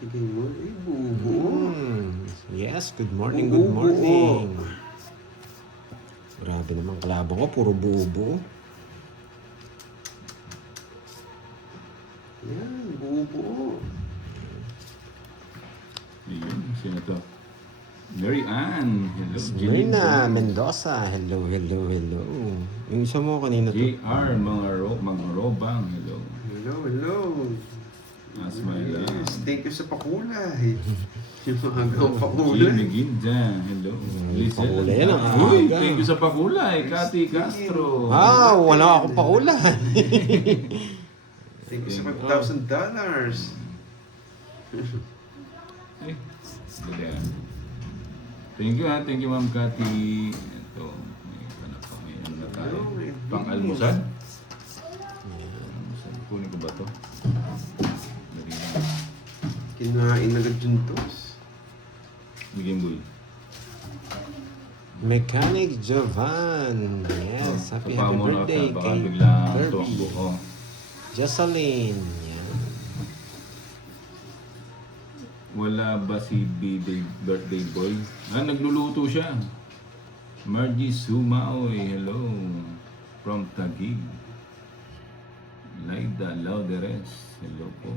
Tigay mo. Ay, buo. Yes, good morning, good morning. Grabe naman kalabang ko, puro buo-buo. Yan, buo. Ayun, sino to? Mary Ann. Hello. Mirna Mendoza, hello. Yung isa mo kanina to. JR, mga robang. Hello. Hello. As my love. Yes, thank you sa pakulay. Yung maagang pakulay. Jimmy Ginja. Hello. pakulay yan, ang Uy, aga. thank you sa pakulay. Cathy Castro. Wala akong pakulay. Thank you sa $5,000. Eh, dali ah. Thank you ha. Thank you, Ma'am Cathy. Ito. May ano na tayo. Pang-almusal. Almusal. Kunin ko ba to? Dali lang. Kinain agad yung tos. Bigyan boy. Mechanic Jovan. Yes, happy birthday Baka kay bigla Kirby. tuwakbo ko. Jocelyn. Yan. Wala ba si birthday boy? Nagluluto siya. Margie Sumaoy, hello. From Taguig. Laida Lauderes, hello po.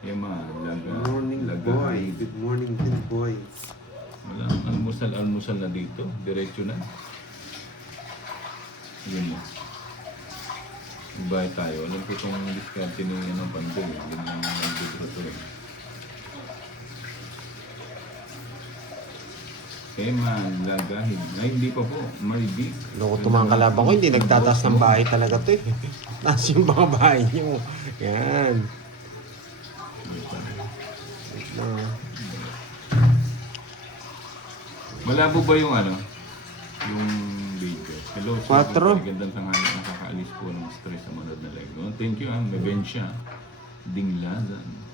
Emma, Good morning, boy. Good morning, good boy. Wala, almusal na dito. Diretso na. Yun mo. Ibay tayo. Alam ko itong diskarte ng anong pandoy. Yun ang nagdudro to. Emma, Lagahid. Ay, hindi pa po. Maridik. Loko tumang kalabang ko, hindi nagtataas ng bahay talaga to eh. Taas yung mga bahay niyo. Yan. Malabo ba yung ano? Yung video? Hello, sir. 4. Magandang tanghali. Nakakaalis po ng stress sa manood na live. Oh, thank you, may bench siya. Dingladan.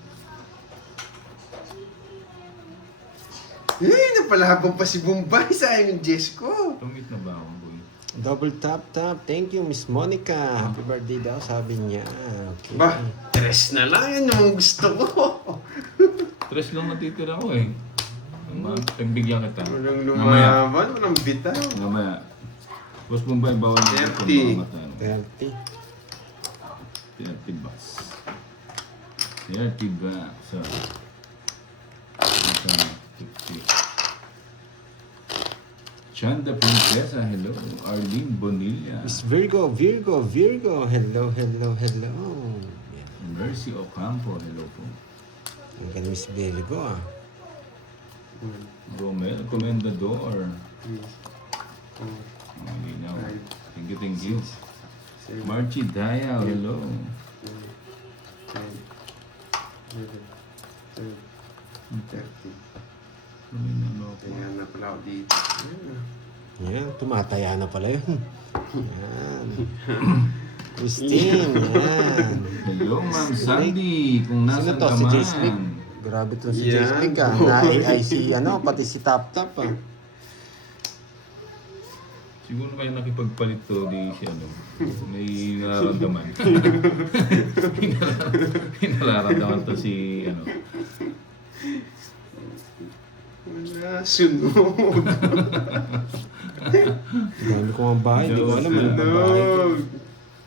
Napalabang pa si Bombay sa amin, Jess ko. Tumit na ba ako, boy? Double tap. Thank you, Miss Monica. Happy birthday daw, sabi niya. Okay. Ba, tres na lang. Yan yung gusto ko. Stress lang natitira ko eh. Pagbigyan kita. Walang Mamaya. lumaban, walang bitaw. Mamaya. Boss Bombay, bawal na 30. 30. 30 bucks. 30 bucks. So, 50. Chanda Princesa, hello. Arlene Bonilla. Miss Virgo. Hello. Yan. Mercy Ocampo, hello po. Ang ganda Miss Virgo ah. Romel Comendador. Yes. Malinaw. Thank you. Marchie Dayaw, hello. 30. Kaya na pala ako dito. Yan, tumataya na pala yun. Yan. Christine, yan. Hello, Ma'am Sandy. Kung Sino nasan to? ka Si man. J-Slick? Grabe to si Yan. J-Slick ah. Na-AI si pati si Tap Tap ah. Siguro kayo nakipagpalit to di si ano. May nararamdaman. May nararamdaman to si ano. Wala, sunog. Dami ko ang bahay, hindi ko alam ano ang bahay ko. Sunog.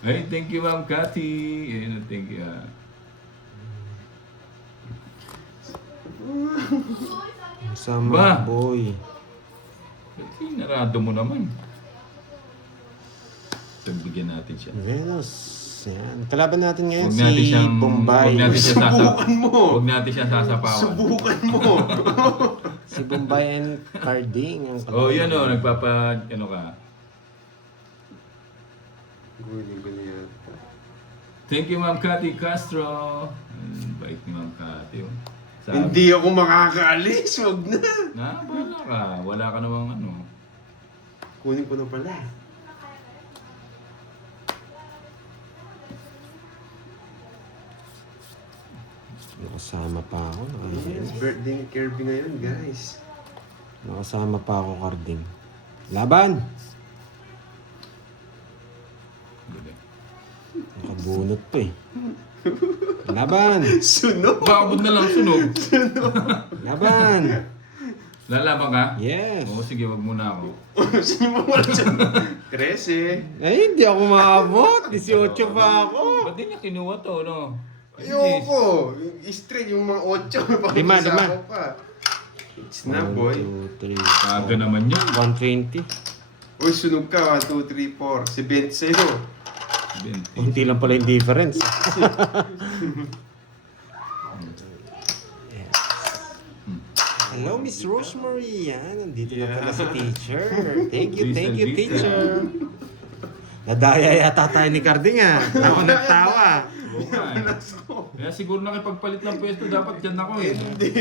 Ay, thank you, Ma'am Cathy. Ayun, thank you. Sama Ba? boy. Narado mo naman. So, bigyan natin siya. Venus. Yan. Kalaban natin ngayon Huwag natin si siyang- Bombay. huwag natin siya Subukan mo. Huwag natin siya sasapawan. Subukan mo. Si Bombay and Carding. Ang Oh, yan o. Ano ka. Guli yan. Thank you, Ma'am Cathy Castro. Bait ni Ma'am Cathy. Oh. Hindi ako makakaalis. Wag na. Bahala ka. Wala ka namang ano. Kunin ko na pala. Nakasama pa ako. Yes, birthday ni Kirby ngayon, guys. Nakasama pa ako, Carding. Laban! Galing. Nakabunot pa eh. Laban! Sunog! Bakabot na lang sunog. Laban! Lalaban ka? Yes! Oo, sige, wag muna ako. Sino mo wala dyan? 13. Ay, hindi ako maabot. 18 pa ako. Ba't di niya kinuha to, no? Ayoko! Straight yung mga 8. Lima. It's na, boy. 1, 2, 3, Kaga naman yun. 120. Uy, sunog ka. 1, 2, 3, 4. Si Ben sa'yo. 20. Unti lang pala yung difference. Hello, Miss Rosemary. Yan, nandito na pala si teacher. Thank you, teacher. Nadaya yata tayo ni Carding ah. Ako nagtawa. Oo nga eh. Kaya siguro nakipagpalit ng pwesto, dapat dyan ako eh. Hindi.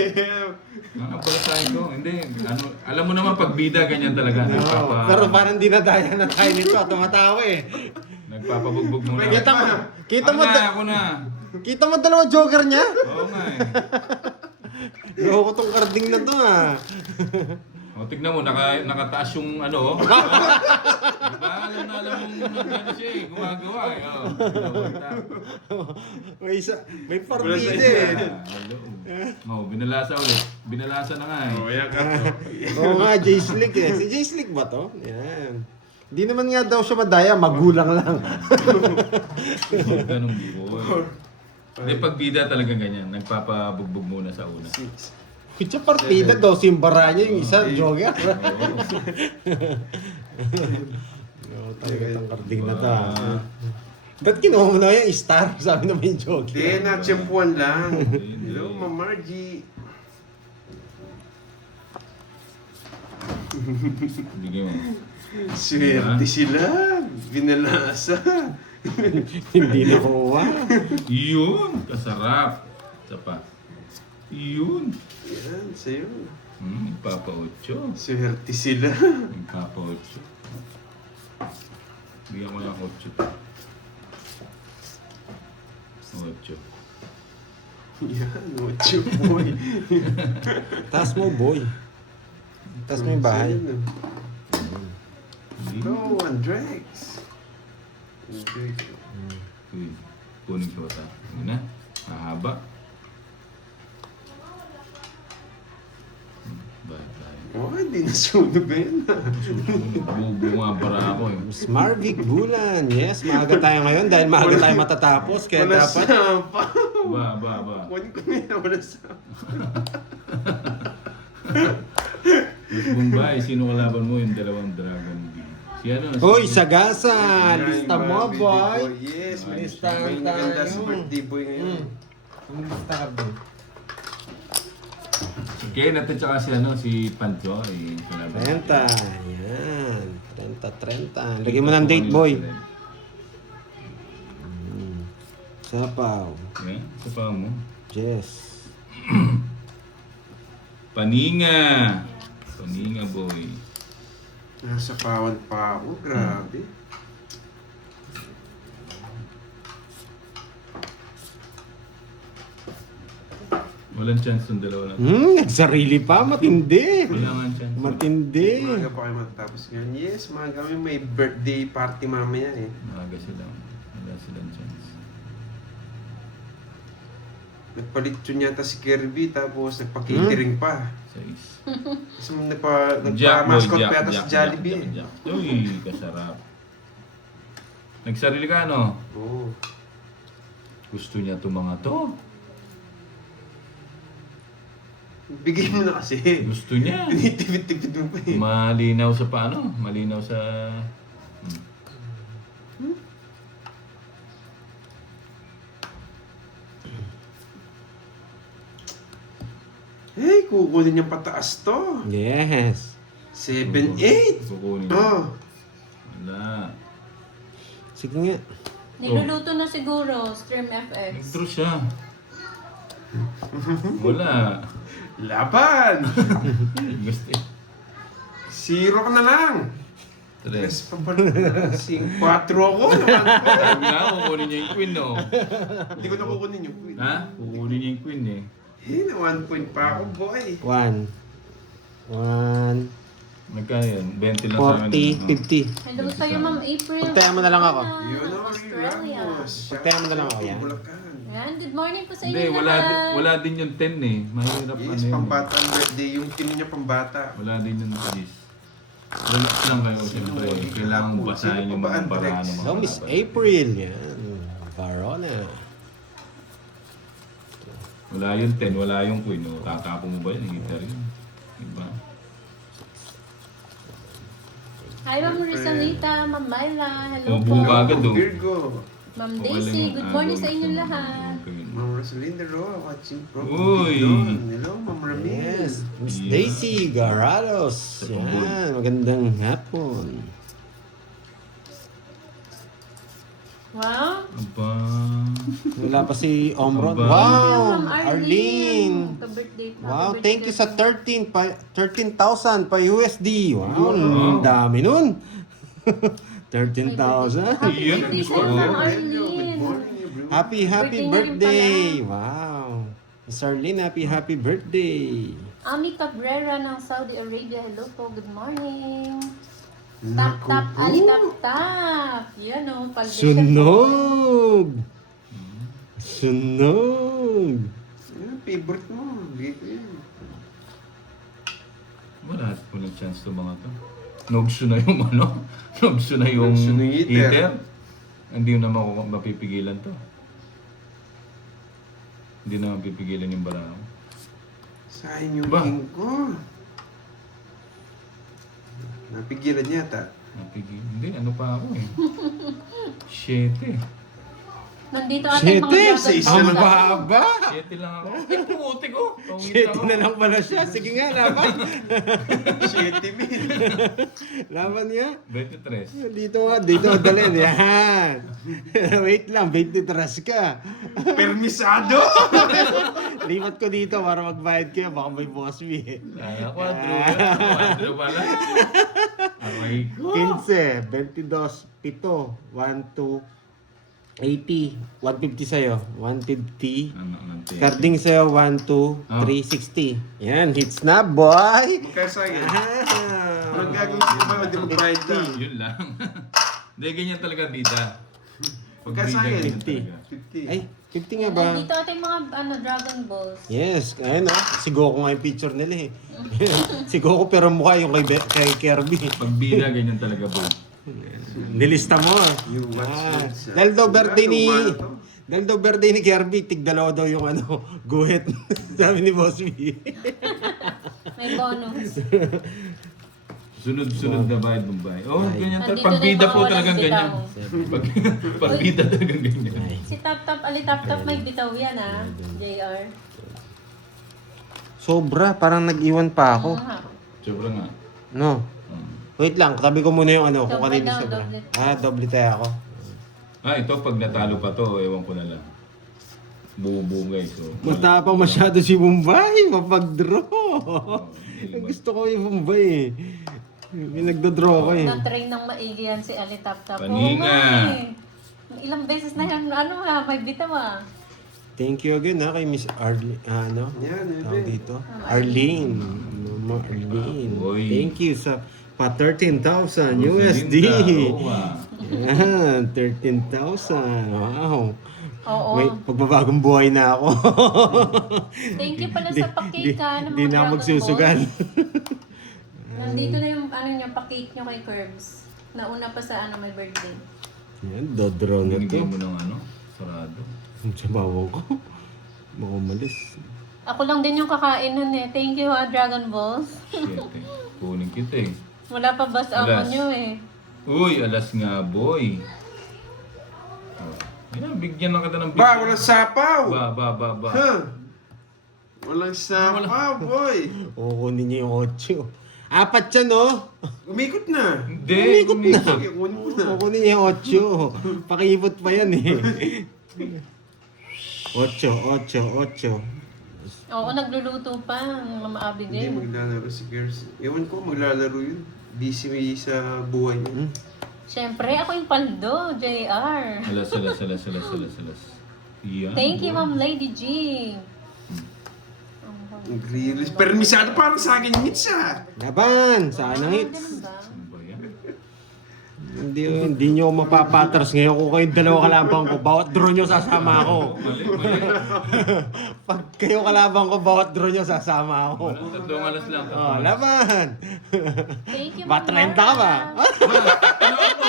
Nakapalasahin ko. Hindi. Ano, alam mo naman pag bida, ganyan talaga. Oo, pero parang di nadaya na tayo nito. Tumatawa eh. Nagpapabugbog muna. Kita mo, kita mo, Ako na. kita mo dalawa joker niya? Oo nga eh. Loko tong Carding na to ah. O, tignan mo, nakataas yung ano. Diba? Alam mong ano siya eh. Gumagawa eh. May partida eh. Binalasa ulit. Binalasa na nga eh. Oh, yan ka. Oo nga, Jay Slick eh. Si Jay Slick ba to? Yan. Hindi naman nga daw siya madaya, magulang lang. Ganun po. Hindi, pag bida talaga ganyan. Nagpapabugbog muna sa una. Kutsa partida daw, simbara niya yung isa, joker. Oo, talaga tong Carding na to ah. Ba't kinuha mo na yung star? Sabi naman yung joker. Hindi, natsyempuan lang. Hello, Ma'am Margie. Bigay mo. Swerte sila. Binalasa. Hindi nakuha. Yun! Kasarap. Isa pa. Yun! Yan, sa'yo. Nagpapa-8. Swerte sila. Nagpapa-8. Bigyan ko ng 8. 8. Yan, what you boy. Taas mo, boy. Taas mo yung bahay. Go, Andrex. Andrex. Uy, kunin ko ata. Ano na? Mahaba. Bakit tayo? Oh, hindi nasunog yan. Bumabara ako eh. Miss Marvic Bulan. Yes, maaga tayo ngayon dahil maaga tayo matatapos. Kaya Wala dapat... sapa. Ba. Kunin ko na yan, wala sapa. Miss Bombay, sino kalaban mo yung dalawang Dragon Bee? Si ano? Hoy, Sagasa! Lista Yan, mo, baby boy! Yes, may Listahan may ganda sa tayo. birthday boy ngayon. Ang lista ka, boy. Si Ken at saka si ano, si Pancho. Eh, kalaban. 30. Yan. 30. Lagyan mo ng date, boy. Sapaw. Yeah, sa pa mo. Jess. Paninga! Paninga, boy. Nasa pawan pa ako, grabe. Walang chance yung dalawa na. Nagsarili pa. Matindi. Wala nga chance. Matindi. Maaga pa kayo matapos ngayon. Yes, maaga kami may birthday party mamaya eh. Maaga sila. Wala silang chance. Nagpalit yun yata si Kirby tapos nagpa-catering pa. 6. Kasi nagpa-mascot pa yata sa Jollibee eh. Jack. Uy, kasarap. Nagsarili ka, no? Oo. Gusto niya itong mga to. Bigay mo na kasi. Gusto niya. Tinitipid-tipid mo pa eh. Malinaw sa paano? Malinaw sa... Hey, kukunin niyang pataas to. Yes. 7, 8. Kukunin niya. Oh. Wala. Sige nga. Niluluto na siguro, Stream FX. Nag-draw siya. Wala. Laban! Gusto eh. 0 ka na lang. Tres. Pa ba? 4 ako naman. Sabi nga, kukunin niya yung queen, no? Hindi ko na kukunin yung queen. Ha? Kukunin niya yung queen, eh. Na 1 point pa ako, boy. 1. 1. Magkano yan? 20 lang sa akin. 40, 50. Hello sa'yo, Ma'am April. Pagtayan mo na lang ako. Yun o, Australia. Ramos. Pagtayan mo na lang ako yan. Bulacan. Yan, good morning po sa inyo Hindi, lahat. wala din yung 10 eh. Mahirap Yes, ano yun. pambata ang birthday. Yung team niya pambata. Wala din yung 10. Relax lang kayo siyempre. Kailangan basahin yung mga paraan ng mga Hello, Miss kalaban. April. Yan. Varona. Wala yung 10, wala yung queen. O, tatapo mo ba yun? Hitter yun. Diba? Hi, Ma'am Rizalita, Ma'am Myla, hello po. Buka agad oh. Virgo. Ma'am Okay lang Daisy, yung good morning sa agaw inyo sa- lahat. Ma'am Rosalinda Roa, watching from Uy! Bidon. Hello, Ma'am Ramil. Yes. Miss Yeah. Daisy Garados. Sa pamboy. Yan. Magandang hapon. Wow. Aba. Wala pa si Omron. Aba. Wow! Ma'am Arlene. Ka-birthday pa. Wow, Ka-birthday thank you sa girl. 13,000 pa USD. Wow, ang dami nun. 13,000. Happy Iyan, birthday sa oo. Ma'am Good Arlene. morning, everyone. Happy Birthday niya rin birthday. Wow. Miss Arlene, happy birthday. Ami Cabrera ng Saudi Arabia, hello po, good morning. Naku Tap, po. ali tap, tap. Yan o, pag Sunog! Sunog! Yan, favorite mo. Dito yan. Wala po ng chance to mga to. Nogso na yung ano? Nogso na yung Nogso na yung heater. heater. Hindi na mapipigilan to. Hindi na mapipigilan yung barang. Sayang yung Ba? king ko. Napigilan yata. Napigil. Hindi, ano pa ako eh. 7. Nandito ating mga Shit, sa isa ang lang. baba! 7 lang ako. Eh, pumuti ko. Shit na lang pala siya. Sige nga, laban. 7 mil. Laban niya. 23. Dito, dalhin. Yan. Wait lang, 23 ka. Permisado! Lipat ko dito para magbayad kayo. Baka may boss me. Kaya, quadro yan. Quadro pala. Aray ko. 15, 22, 7, 1, 2, 80, 150 sa'yo, 150. Ano, nante. Carding sa'yo, 1, 2, 3, 60. Yan, hits na, boy! Magkasaya. Ah, Anong gagawin siya ba? Hindi magbayad ka. Yun lang. Hindi, ganyan talaga bida. Pag Magkasaya. bida, ganyan 50. talaga. 50. Ay, 50 nga ba? Nandito ating mga Dragon Balls. Yes, ayun o. Si Goku nga yung picture nila eh. Si Goku pero mukha yung kay Kirby. Pag bida, ganyan talaga boy. Nilista mo ah. You watch it. Dahil daw birthday ni... Luma na to. Dahil daw birthday ni Kirby, tig-dalawa daw yung ano, guhit. Sabi ni Boss B. May bonus. Sunod-sunod na bayad ng bayad. Oh, ganyan talaga. Nandito Pag na yung bida mga po walang talagang ganyan. bitaw. Pag bida talagang ganyan. Si Tap Tap, ali Tap Tap, may bitaw yan ah. JR. Sobra, parang nag-iwan pa ako. Aha. Sobra nga. No. Um, Wait lang, tabi ko muna yung ano, kung Doble kanino daw, sobra. doble. Doble tayo ako. ito pag natalo pa to, ewan ko na lang. Buo-buo guys. So, Matapang masyado si Bombay, mapag-draw. iba. Gusto ko yung Bombay eh. May nagdo-draw ko eh. Na-train ng maigi yan si Ali Tap Tap. Paninga. Oo nga eh. Ilang beses na yan, ano ha, may bitaw ah. Thank you again kay Miss Arlene, ano? Yan, Tawag Ebe. dito? Arlene. Mama Arlene. Oy. Thank you sa pa 13,000 Rosalinda, USD. Roa. Yan, 13,000. Wow. Oo. May pagbabagong buhay na ako. Thank you pala sa pa-cake ha, ng Di mga na ako Dragon magsusugal. Balls. Nandito na yung ano niya, pa-cake niyo kay Curbs. Nauna pa sa ano, may birthday. Yan, dodraw na Binigay to. mo ng ano, sarado. Ang sabawang ko. Baka umalis. Ako lang din yung kakain nun eh. Thank you ha, Dragon Balls. Shit eh. Kunin kita eh. Wala pa ba sa Alas. ako nyo eh. Uy, alas nga boy. Oh. Ayan, bigyan na kita ng Ba, walang sapaw! Ba. Huh? Walang sapaw, boy! O, kunin niya yung 8. Apat siya, no? Umikot na. Hindi, umikot. Sige, kunin mo na. O, kunin niya yung 8. Pakipot pa yan eh. 8. Oo, nagluluto pa ng Mama Hindi Abigail. maglalaro si Girls. Ewan ko, maglalaro yun. Busy sa buhay niya. Siyempre, ako yung paldo, JR. Alas. Yan. Thank you, Ma'am Lady G. Nag-release. Permisado parang sa akin yung hits ah. Laban! Saan ang hits? Ganun ba? Ano ba yan? Hindi nyo ako mapapatras ngayon kung kayong dalawa kalabang ko. Bawat draw nyo sasama ako. Mali. Pag kayo kalabang ko, bawat draw nyo sasama ako. Wala, 3 alas lang. Oh, laban! Thank you, Ba, 30 ka ba? Ano ako?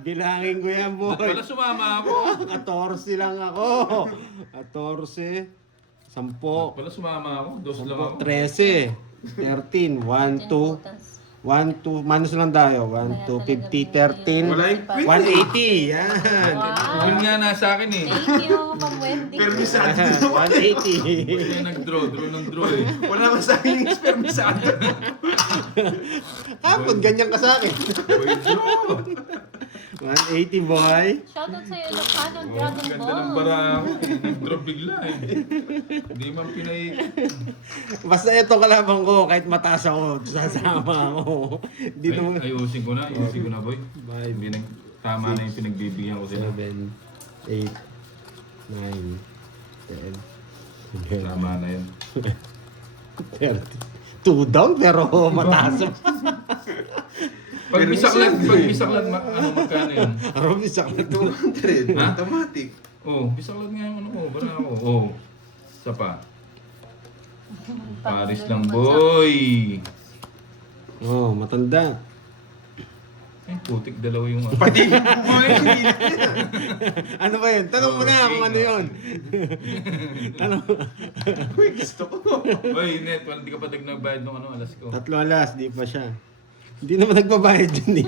Bilangin ko yan, boy. Wala sumama ako. 14 lang ako. 14. 10. Wala sumama ako. 2 lang ako. 13. 13. 1, 2. 1, 2. Minus lang tayo. 1, 2, 50, 13. Wala yung queen. 180. Yan. Yun nga nasa akin eh. Thank you, Ma'am Wendy. Permisado. 180. Buti na nag-draw ng draw eh. Wala naman sa akin yung permisado. Kapag ganyan ka sa akin. Boy, draw. 180, boy. Shoutout sa Ilocano Oh, Dragon ganda ng Ball. bara ako. Nag-draw bigla eh. Hindi man pinay... Basta ito kalabang ko, kahit mataas ako, sasama ako. Hindi naman. Ayusin ko na boy. Hindi tama na yung pinagbibigyan ko sila. 7, 8, 9, 10, Tama na yun. 30. 2 down pero mataas. Pag bisaklat, ano magkano yun? Araw isa ka 200. Ha? Automatic. Oh, bisaklat nga yung ano ko, bara ako. Oh, isa pa. Paris lang boy. Oh, matanda. Ay, putik dalawa yung ano. Pati boy. Ano ba yun? Tanong mo na kung ano yun. Tanong. Uy, gusto ko. Boy, net, hindi ka pa nagbayad ng ano, alas ko. 3 alas, di pa siya. Hindi naman nagbabayad yun eh.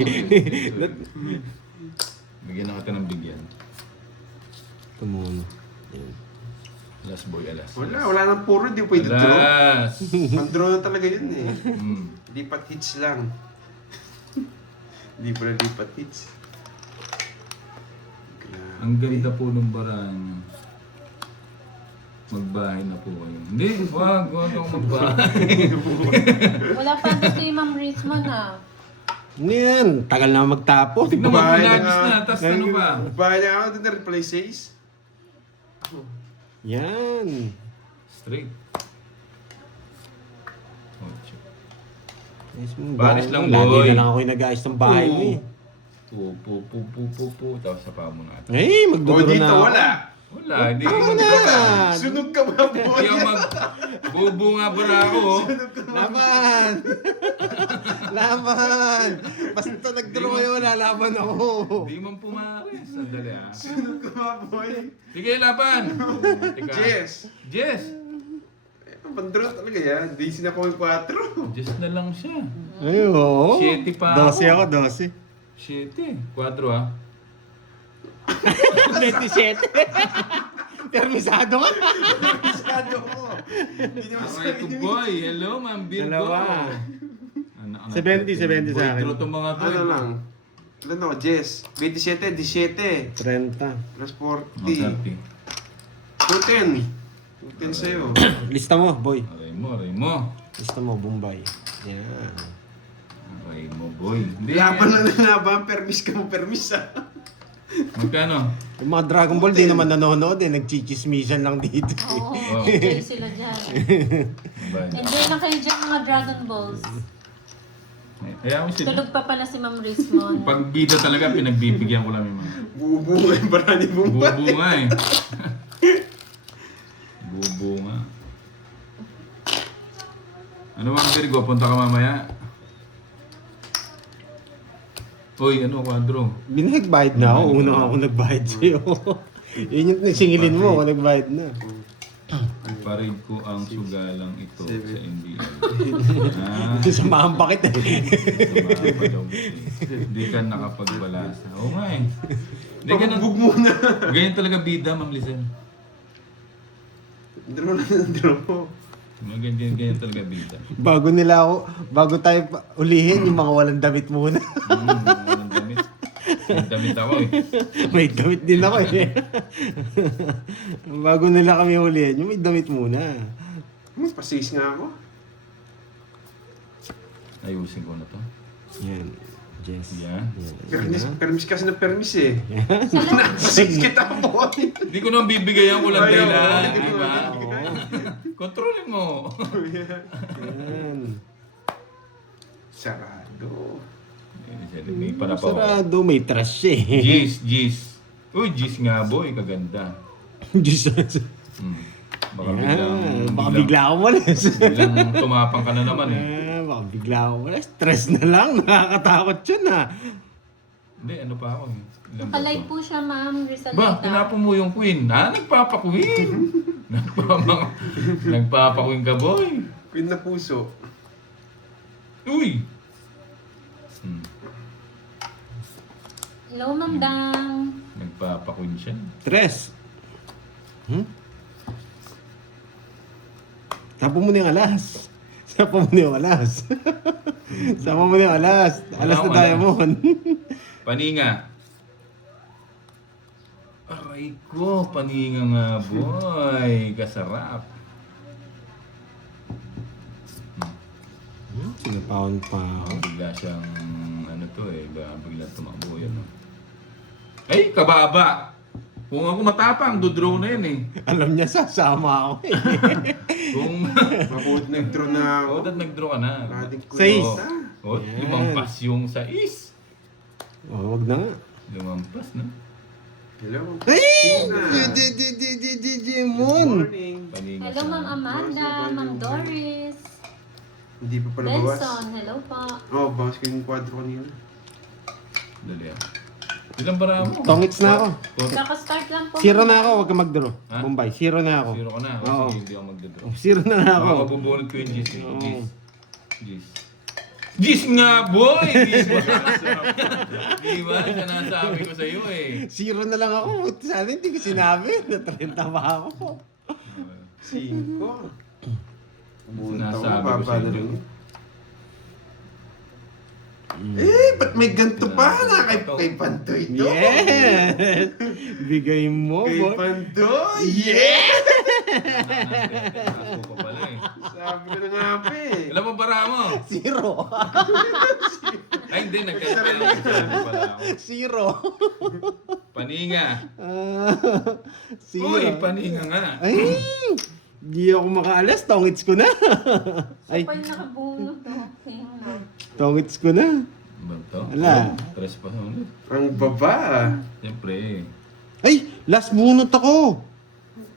Bigyan na kita ng bigyan. Ito muna. Yan. Alas boy, alas. Wala nang puro. Di pwede draw. Alas! Ang draw na talaga yun eh. Mm. Lipat hits lang. Di pala lipat hits. Grabe. Ang ganda po ng barang. Magbahay na po kayo. Hindi, wag akong magbahay. Wala pa gusto yung Ma'am Rizman ah. Ano yan? Tagal na magtapos. Tignan mo, Bahay na pinagis nga. na, tas ano pa? Bahala ako doon na reply says. Yan. Straight. Ocho. Yes, mo, Baris bahay lang, mo. Lagi boy. na lang ako yung nag-ayos ng bahay mo eh. Po. Tapos sa pamo natin. Eh, O magduduro dito na ako. wala. Wala, hindi. Tama na! Sunog ka ba boy? Hindi ako bubo nga bara ako. Oh. Laban! Laban! Basta nagduro kayo, lalaban ako. Hindi man pumares. Sandali ah. Sunog ka ba boy? Sige, laban! Teka. Jess. Jess! Ang pandraw talaga yan. Daisy na ko yung 4. Jess na lang siya. Ay, oo. 7 pa ako. 12 ako, 12. 7. 4 ah. 27. Permisado ka? Masyado ko. Hindi naman sa Aray ko boy. Hello, Ma'am Virgo. Dalawa. Anak, 70 sa akin. Boy, itong mga to. Ano lang? Ilan ako, Jess? 27, 17. 30. Plus Oh, 40. 210. 210 sa'yo. Lista mo, boy. Aray mo. Lista mo, Bombay. Yan. Aray mo, boy. Hindi. Laban na laban. Permis ka mo, permis ah. Magkano? Yung mga Dragon Ball, di naman nanonood eh. Nagchichismisan lang dito. Oo, Oh. enjoy sila dyan. Bye. Enjoy na kayo dyan mga Dragon Balls. Kaya mo sila. Tulog pa pala si Ma'am Rizman. Pag bida talaga, pinagbibigyan ko lang yung mga. Bubu nga yung barani Bombay. Bubo nga eh. Bubo nga. Ano bang Virgo? Punta ka mamaya? Uy, ano, Quadro? Binagbayad na ako. Una ako nagbayad sa'yo. Yun yung singilin mo ako nagbayad na. Parid ko ang sugalang ito sa NBA. Samahan pa kita eh. Samahan pa daw kita eh. Hindi ka nakapagbalasa. Oo nga eh. Hindi ganun. Pabugbog muna. Ganyan talaga bida, Ma'am Lizel. Draw na ng draw mo. Ganyan talaga bida. Bago tayo ulihin, yung mga walang damit muna. Walang damit. May damit ako eh. May damit din ako eh. Bago nila kami ulihin, yung may damit muna. Mas pasis nga ako. Ayusin ko na to. Yan. Jess. Yan. Permis kasi na permis eh. Pasis kita mo. Hindi ko nang bibigayan ko lang Ayaw. dahilan. Hindi Di ko ba? Oo. Kontrolin mo. Yan. Sarado. May panapaw. Sarado, may trash siya eh. Gis. Uy, Gis nga boy, kaganda. Diyos. Baka biglang... Baka bigla ako malas. Biglang tumapang ka na naman eh. Baka bigla ako malas. Stress na lang. Nakakatakot yun ah. Hindi, ano pa ako eh. Ilang Nakalive ba po siya, ma'am. to? Ba, Rizalita. tinapon mo yung queen. Nagpapa-queen. Nagpapa-queen ka boy. Queen na puso. Uy! Hello, ma'am Dang. Nagpapa-queen siya. Stress. Sapo mo na yung alas. Sapo mo na yung alas. Sapo mo na yung alas. Alas na Wala akong diamond. Paninga. Aray ko, paninga nga boy. Kasarap. Sinapawan pa ako. Bigla siyang ano to eh. Bigla tumakbo yan. No? Ay, kababa! Kung ako matapang, dodraw na yan eh. Alam niya, sasama ako eh. Kung Mabuti nag-draw na ako. oh, nag-draw ka na. Ating Sais. Oh, Yan. lumampas yung sais. Oh, wag na nga. Lumampas na. Hello. Ay! Good Jimon! morning. Paninga Hello, siya. ma'am Amanda. Ma'am Doris. Hindi pa pala bawas. Benson. Hello po. Oh, bawas ko yung quadro kanina. Dali ah. Ilang bara mo? Tongits na ako. Kaka-start lang po. Zero na ako, wag ka mag-draw. Ha? Bombay, zero na ako. Zero ka na. Oo. Sige, hindi ako magdodraw. Zero na ako. Baka mabubunod ko yung Gis. Oo. Gis. Gis nga, boy! Gis ba? Di ba? Sinasabi ko sa'yo eh. Zero na lang ako. Buti sana hindi ko sinabi. Na-30 pa ako. 5. Bunta ko, Sinasabi ko baba sa na inyo. rin. Ba't may ganito pa? Kay Pantoy to. Yes! Bigay mo, Kay boy. Pantoy! Yeah! Ako pa pala eh. Sabi ko na nga pa eh. Ilan pa bara mo? Zero. Ay, hindi. Nagkakaroon pala ako. Zero. Paninga. Zero. Uy, paninga nga. Ay! Di ako makaalas. Tongits ko na. Ay, Pa yung nakabunod. Okay. tongits ko na. Ba to? Wala. Tres pa ulit. Ang baba. Siyempre. Ay! Last bunot ako.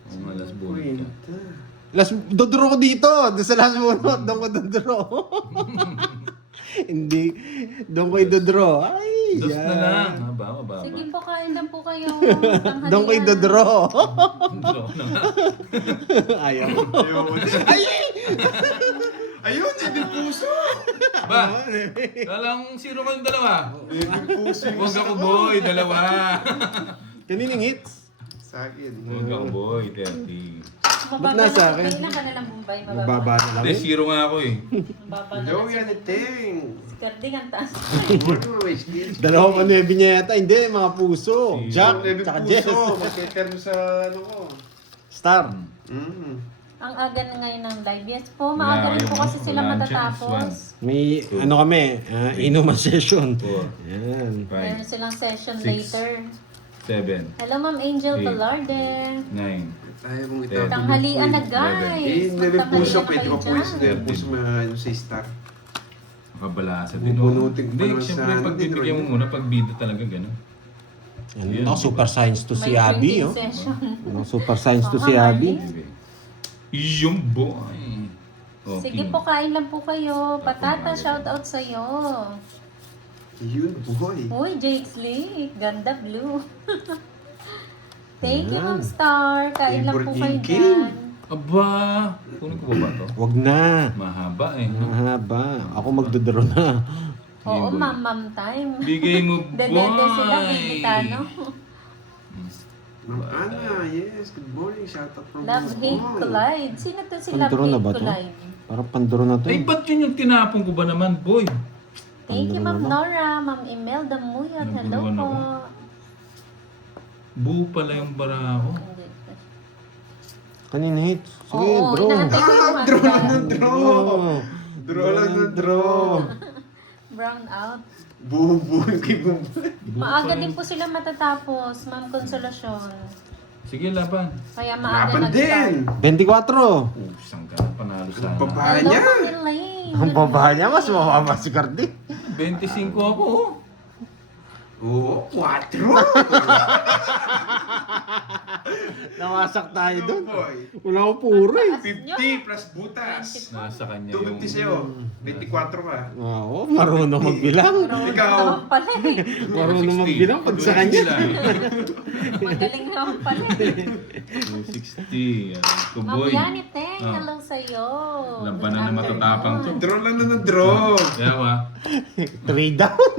Ang alas bulit ka. Kwenta. Last, dodro ko dito. Doon sa last bunot. Doon ko dodro. Hindi. Doon ko idodro. Ay! Dos yan. na lang. Mababa. Sige po, kain lang po kayo. Doon ko idodro. Draw na nga. Ayaw. Ayun. Ayun, hindi puso. Ba? Lalang zero kayong dalawa. Hindi puso yung Huwag ako boy, dalawa. Kaninong hits? Sa akin. Huwag ako boy, 30. Ba't nasa akin? Kailan ka na lang Bombay, Mababa mababa. na lang. Hindi, zero nga ako eh. Mababa na Hello, lang. yan iting. Si Karding ang taas. Morning, my skills. Dalawang manuebi niya yata. Hindi, mga puso. Si- Jack, Level tsaka puso. Jess. Magkiterm sa ano ko. Star. Ang aga na ngayon ng live. Yes po, maaga rin po kasi sila Wala, matatapos. May ano kami, inuman session. 4, Yan. 5, Meron silang session 6. later. 7, Hello, Ma'am Angel Eight. Velarde. 9. Ayaw mong Ten. itapon. Tanghalian na Eh, guys. level puso. Magtanghalian na Pwede kayo ko po yung dyan. level puso ano, sa star. Makabalasa din. Bubunutin ko Hindi, pa naman siyempre sa- pag bibigyan mo muna, pag bida talaga gano'n. Ano, Yan. ako, super science to si May Abby. printing Oh. session. Super science to Oo, si Abby. Marley. Yung boy. Oh, Sige king. po, kain lang po kayo. Patata, shout out sa'yo. Yun, boy. Uy, Jake Slick. Ganda blue. Thank you, Ma'am Star. Kain lang po kayo Favorite game. dyan. Aba! Kunin ko ba ba to? Wag na. Mahaba eh. Mahaba. Ako magdodro na. Oo, Game boy. ma'am time. Bigay mo, Dedede sila, boy! bibitano. Ma'am Ana, yes. Good morning. Shout out from Love, hate, Bulacan. collide. Sino to si Love, Panduro na hate, ba to? collide? Parang panduro na to. Ay, ba't yun yung tinapon ko ba naman, boy? Thank you, Ma'am Panduro na. Nora. Ma'am Imelda Muyat. Hello Naguluhan po. ako. Buo pala yung bara ko. Kanina hits. Sige, Oo, bro. inaantay ko yung Draw lang ano. ng draw. Oh. Draw lang ng draw. Brown out. Bubuo kay Buboy. Buo Maaga pala din yung- po sila matatapos, Ma'am Consolasyon. Sige, laban. Kaya maaga Laban din. 24. Isang ka, panalo sana. Ang baba Hello, niya. Ma'am Elaine. Ang baba niya, mas mababa si Cardi. 25 ako, oh. Oo, 4. Nawasak tayo doon. Boy. Wala ko puro eh. 50 plus butas. Nasa kanya yung... 250 sa'yo. 24 ka. Oo, marunong magbilang. Ikaw. Naman pala eh. Marunong magbilang pag sa kanya. Magaling naman pala eh. 260. Ma'am Kuboy. Yanit, Ah. hello sa'yo. Laban na ng matatapang to. Draw lang na ng draw. Kaya ba? 3 down.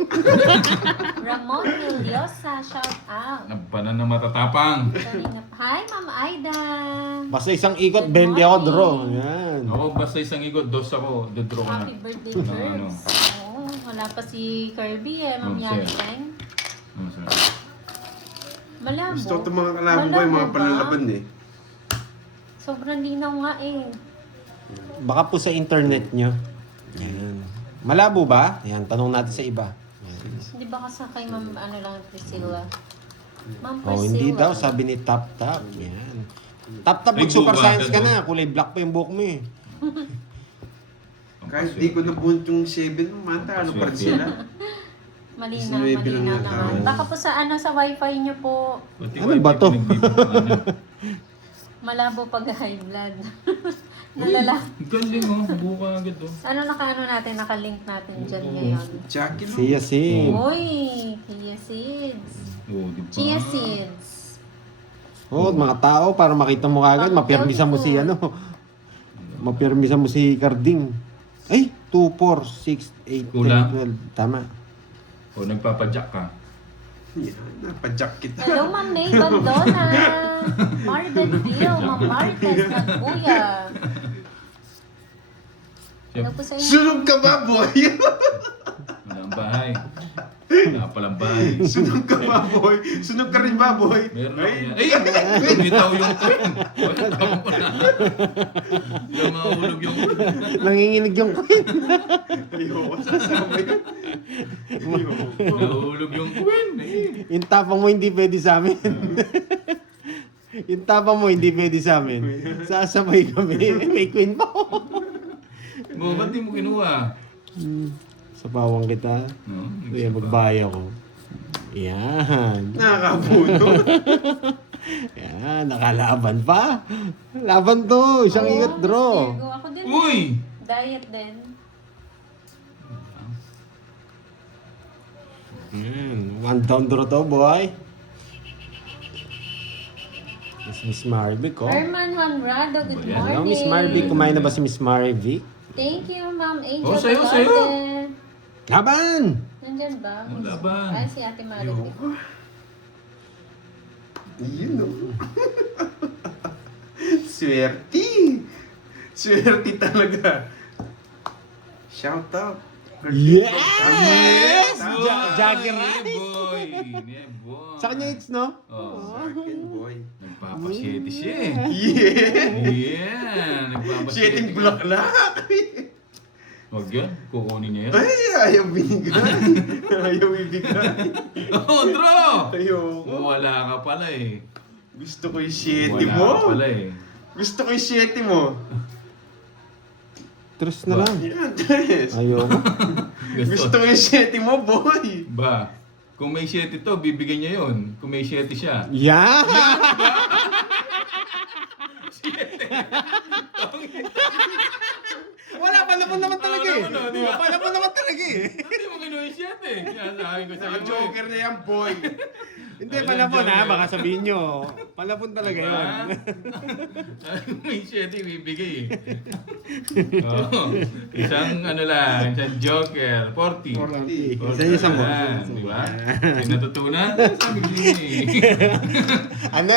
Ramon Villosa, shout out. Laban na ng matatapang. Hi, Ma'am Aida. Basta isang ikot, Good 20 ako morning. draw. Yan. Ako basta isang igot, 2 ako. Dodraw ko na. Happy birthday, Ano? Curbs. Oo, wala pa si Kirby eh, Ma'am Oh, Yanit. sa'yo. Ano sa'yo? Malabo. Gusto ko itong mga kalaban ko, yung mga Malabo ba? palalaban eh. Sobrang linaw nga eh. Baka po sa internet nyo. Yan. Malabo ba? Yan, tanong natin sa iba. Yan. Hindi ba kasi kay Ma'am ano lang, Priscilla? Ma'am Oh, Priscilla. hindi daw, sabi ni Tap Tap. Yan. Tap Tap, Ay, mag super guba science ka ka na. Kulay black pa yung buhok mo eh. Kahit di ko nabunt yung 7 mata, ano pa rin sila? Malinaw, Sinuwi lang malinaw na naman. tao. Baka po sa ano sa wifi niyo po, Pati Ano ba to? pinagbibilangan niya. malabo pag high blood. Nalala. Ang galing, oh. Buka agad, oh. Ano naka-ano natin, naka-link natin dyan ngayon. Jackie no? Siya si. Uy, chia seeds. Oh, di ba? Chia seeds. Oh, mga tao, para makita mo kagad, mapirmisa mo si ano. Mapirmisa mo si Carding. Ay, 2, 4, 6, 8, Kulang. 10, 12. Tama. O, nagpapadyak ka. Yan, napadyak kita. Hello, Ma'am May Bandona. Marvin Hill, Ma'am Marquez, Nagbuya. Hello po sa inyo. Sunog ka ba, boy? Walang bahay. Wala palang bahay. Sunog ka ba, boy? Sunog ka rin ba, boy? Meron ako yan. Ay! Bitaw yung queen. Wala tama ko na. Wala mahulog yung queen. Nanginginig yung queen. Ayoko, sasama yun. Ayoko. Nahulog yung queen. Eh. Yung tapang mo hindi pwede sa amin. Yung tapang mo hindi pwede sa amin. Sasabay kami. May queen pa. Mo, ba't di mo kinuha? Sa pawang kita. No, Kaya magbaya ko. Yan. Nakakapuno. Yan, nakalaban pa. Laban to. Isang ingat draw. Virgo. Ako din. Uy! Diet din. One down draw to, boy. Miss Marvick, oh. Herman Honrado, good Hello, morning. Hello, Miss Marvick. Kumain na ba si Miss Marvick? Thank you, Ma'am Angel. Oh, sa'yo, Velarde. sa'yo. Laban! Nandyan ba? Wala ba? Ay, si Ate Marivic. Ayoko. Yun, no? Swerte. Swerte talaga. Shout out. Yes! Tama. Jagger Yeah, Rice! boy! Yeah, boy! Sa kanya it's, no? Oh, Sa akin, boy. nagpapasyete siya eh. Yeah! Yeah! Nagpapasyete. Shitting bulaklak! Huwag yun. Kukunin niya yun. Ay, ayaw binigay. Ayaw ibigay. Oh, draw! Ayoko. Wala ka pala eh. Gusto ko yung shitty Wala mo. ka pala eh. Gusto ko yung shitty mo. Tres na lang. Yan, Tres. Ayoko. Gusto ko yung shitty mo, boy. Ba, kung may 7 to, bibigyan niya yun. Kung may 7 siya. Yeah! Wala, palapon naman talaga eh. Wala, di ba? Palapon naman talaga eh. Hindi mo kinuha yung 7 Kaya sabi ko sa Saka iyo. joker na yan, boy. Hindi, palapon ha. Baka sabihin nyo. Palapon talaga yun. May 7 bibigay eh. Oo. Isang ano lang, isang joker. 40. 40. Isa niya sa mo. Di ba? May natutunan? Sabi ko yun eh. Ano,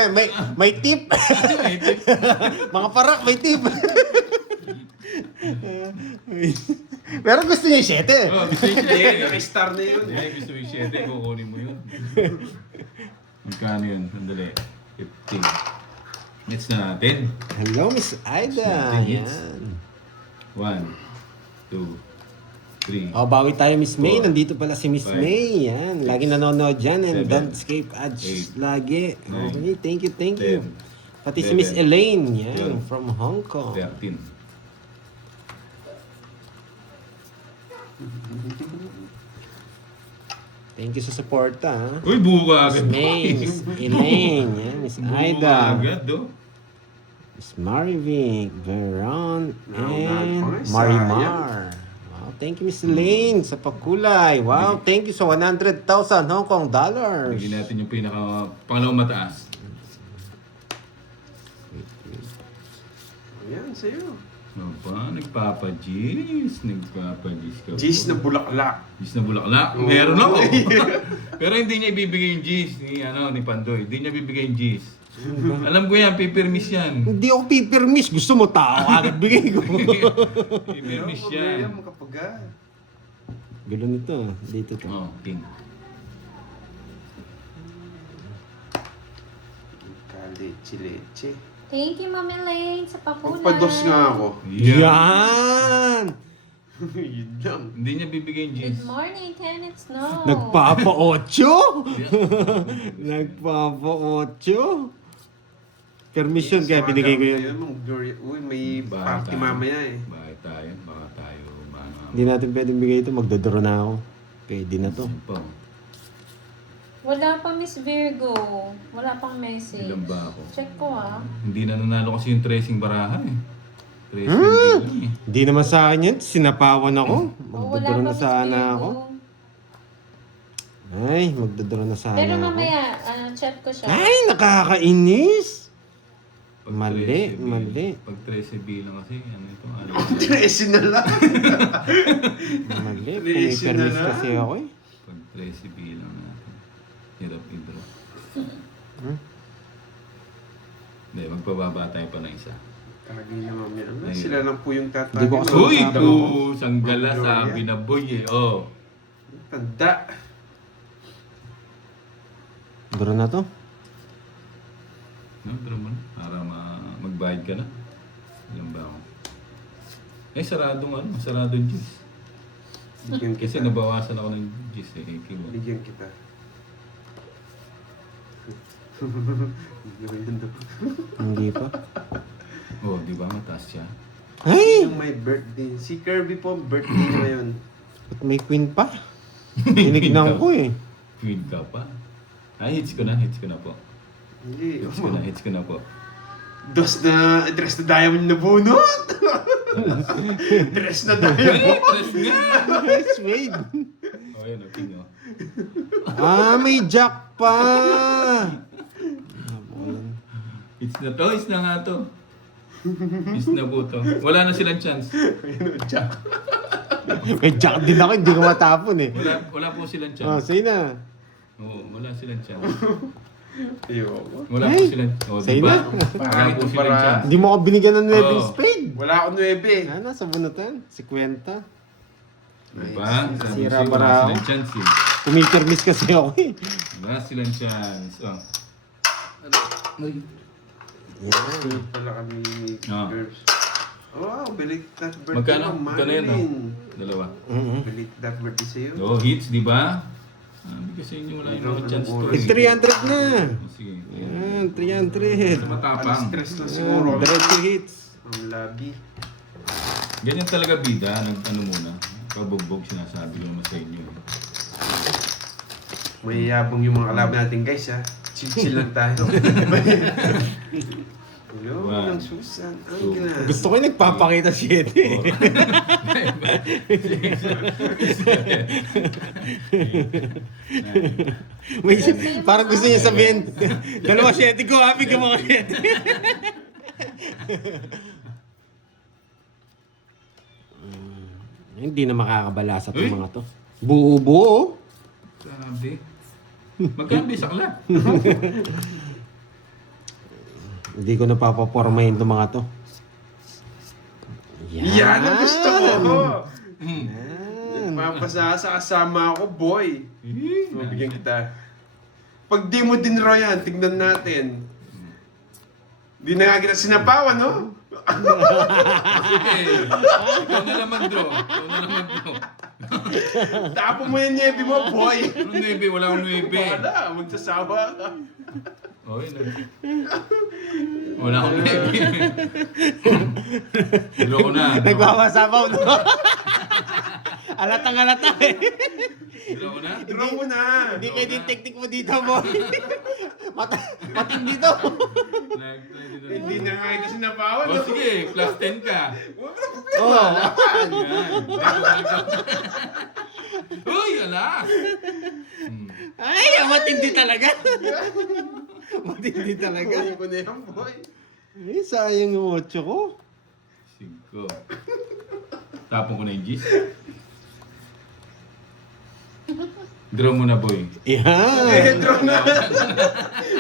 may tip. Mga parak, may tip. Pero gusto niya yung 7. Oh, gusto yung Eh, 7. naka-star na yun. Gusto yung 7, kukunin mo yun. Magkano yun? Sandali. 15. Gets na natin. Hello, Miss Aida. Yan. 1, 2, 3. Oh, bawi tayo, Miss May. 4, Nandito pala si Miss 5, May. Yan. Lagi nanonood dyan. And 7, don't escape ads 8, lagi. 9, Okay, thank you, thank you. 10, Pati si Miss 11, Elaine. Yan, 12, from Hong Kong. 13. Thank you sa support, ha. Uy, buka Miss agad. May, Miss Elaine, yan, Miss Buka Aida, agad, do. Miss Marivic, Veron, Naunahan and pa nga, Marimar. Wow, thank you Miss Elaine sa pakulay. Wow, thank you sa 100,000 Hong Kong dollars. Bigyan natin yung pangalawang mataas. Ayan, sa'yo. Aba, nagpapa-G's. Nagpapa-G's ka. G's na bulaklak. G's na bulaklak. Meron ako. Pero hindi niya ibibigay yung G's ni Pandoy. Hindi niya bibigay yung G's. Alam ko yan, pipirmis yan. Hindi ako pipirmis. Gusto mo tao, agad bigay ko. Pipirmis Yan. yan. Makapaga. Gulo nito. Dito to. Oh, king. Kaleche-leche. Thank you, Ma'am Elaine, sa pakulay. Magpados nga ako. Yan! Yun lang. Hindi niya bibigay yung G's. Good morning, Kenneth Snow. Nagpapa-8? Nagpapa-8? Permission kaya binigay ko yun. Uy, may Baka party tayo. mamaya eh. Baka tayo. Hindi natin pwedeng bigay ito. Magdodoro na ako. Pwede na to. Wala pa, Miss Virgo. Wala pang message. Ilan ba ako? Check ko, Hindi na nanalo kasi yung tracing barahan eh. Tracing lang eh. Hindi naman sa akin yan. Sinapawan ako. Oh, wala Magdodoro pa, na Miss sana Virgo. ako. Ay, magdodoro na sana Pero ako. mamaya, chat ko siya. Ay, nakakainis! Pag Mali, 13 bilang- mali. Pag 13 bilang kasi, ano ito? Tracy na lang. Mali. Kung may Reason na permis lang. kasi ako eh. Pag 13 bilang natin. Hirap i-draw. Hindi, magpababa tayo pa ng isa. Kagi na mamaya. Ayun. Sila lang po yung tatay. Hindi ko kasi- Uy! Tama. Sanggala sabi na boy eh. Oh. Tanda. Duro na to. No, draw mo na. Para magbayad ka na. Ilan ba ako? Eh, saradong G's. Bigyan Kasi kita. nabawasan ako ng G's eh. Kibo. Bigyan kita. Hindi pa. Oh, di ba? Mataas siya. Ay! Yung may birthday. Si Kirby po, birthday ngayon. Ba't may queen pa? Tinignan ko eh. Queen ka pa. Ay, hits ko na po. Hindi. Hits ko na po. Dress na diamond na bunot. Dress na diamond. Tres nga! Suede. Oh, yun, okay nyo. Ah, may jack pa! Hits na to, hits na nga to. Hits na po to. Wala na silang chance. Jack. May jack din ako, hindi ko matapon eh. Wala po silang Oh, chance. sige na. Oo, wala silang chance. Ayoko. Wala po Ay, silang oh, sa'yo diba? na. Wala po silang Para- chance. Hindi mo ako binigyan ng 9 Oo. spade. Wala ako 9. Ano, sa bunutan? 50. Diba? Sabi Sira sa'yo, bara wala ako. silang chance eh. Pumipermis kasi ako eh. Wala silang chance. Oh. Yan. Pala kami Ah. girls. Oh, wow, balik that birthday. Magkano? mo, Magkano yan? Madeline. Dalawa. Balik that birthday sa'yo. Oh, hits, di ba? Sabi kasi inyo wala yung mga chance to. Eh, 300 na. Oh, sige. Yan, 300. Sa matapang. Alas stress na siguro. Yan, diretso hits. Ang labi. Ganyan talaga bida, nag-ano muna. Kabugbog sinasabi ko naman sa inyo. Mayayabang yung mga kalaban natin guys ha. Chill lang tayo. Hello, Wow. ng Susan. Ang So, gina. Gusto ko yung nagpapakita siya eh. May, parang gusto niya sabihin, dalawa siyete ko, happy ka mga siyete. Hindi na makakabala sa Uy! mga to. Buo-buo. Sabi. Magkano ba sakla? Hindi ko napapapormahin itong mga to. Yan ang gusto ko. Yan. Papasa sa kasama ako, boy. Eh, Mabigyan kita. Pag di mo din yan, tignan natin. Di na nga kita sinapawan, no? Sige. Ikaw na naman, bro. Tapo mo yung nyebi mo, boy. Ano nuebe? Wala akong nuebe. Wala, magsasawa ka. Oh, yun. Wala akong nuebe. Loko na. Nagpapasabaw no? Alatang alata eh. Draw ko na? Draw mo na. Hindi pwede yung technique mo dito, boy. Matindi to. Nag-try dito. Hindi na nga ito sinapawan. O sige, plus 10 ka. Wala na problema. Oo. Yan. Uy, alas! Ay, matindi talaga. Matindi talaga. Kunin ko na yan, boy. Eh, sayang yung 8 ko. 5. Tapon ko na yung G's. Draw mo na, boy. Yan. Draw na.